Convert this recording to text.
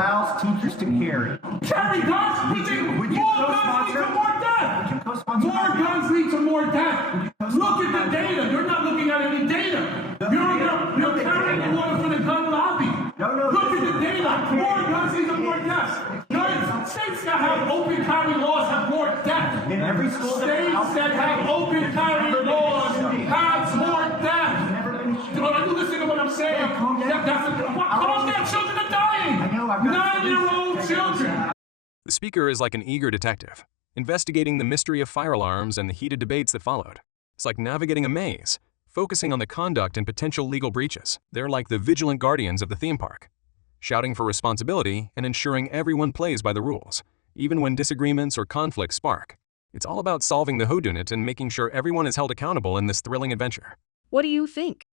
allows teachers to carry. Carry guns? Would you More guns lead to more death. More guns lead to more death. Look at the data. You're not looking at any data. You're carrying the water for the gun lobby. Look at the data. More guns lead to more deaths. States that have open carry laws have more death. In every school States that have open carry laws have more death. Are you listening to what I'm saying? Calm down. Children are dying. 9-year-old children. The speaker is like an eager detective, investigating the mystery of fire alarms and the heated debates that followed. It's like navigating a maze, focusing on the conduct and potential legal breaches. They're like the vigilant guardians of the theme park, shouting for responsibility and ensuring everyone plays by the rules, even when disagreements or conflicts spark. It's all about solving the whodunit and making sure everyone is held accountable in this thrilling adventure. What do you think?